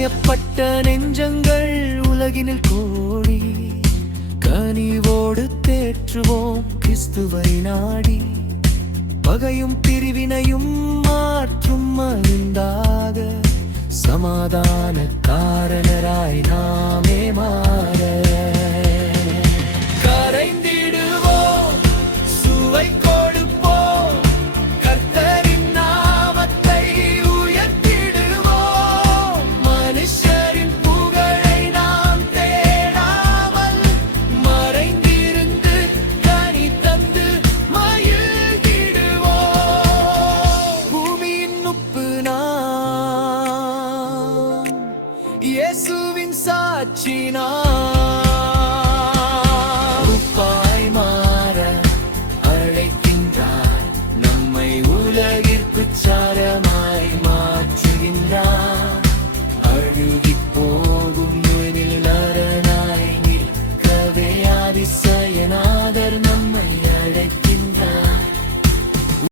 காயப்பட்ட நெஞ்சங்கள் உலகினில் கோடி, கனிவோடு தேற்றுவோம் கிறிஸ்துவை நாடி. பகையும் பிரிவினையும் மாற்றும் மருந்தாக, சமாதான காரணராய் நாமே மாற. கரைந்திடுவோம், சுவை கொடுப்போம், கர்த்தரின் நாமத்தை உயர்த்திடுவோம். மனுஷரின் புகழை நாம் தேடாமல், மறைந்திருந்து கனி தந்து மகிழ்ந்திடுவோம். பூமியின் உப்பு நாம், இயேசுவின் சாட்சி நாம்.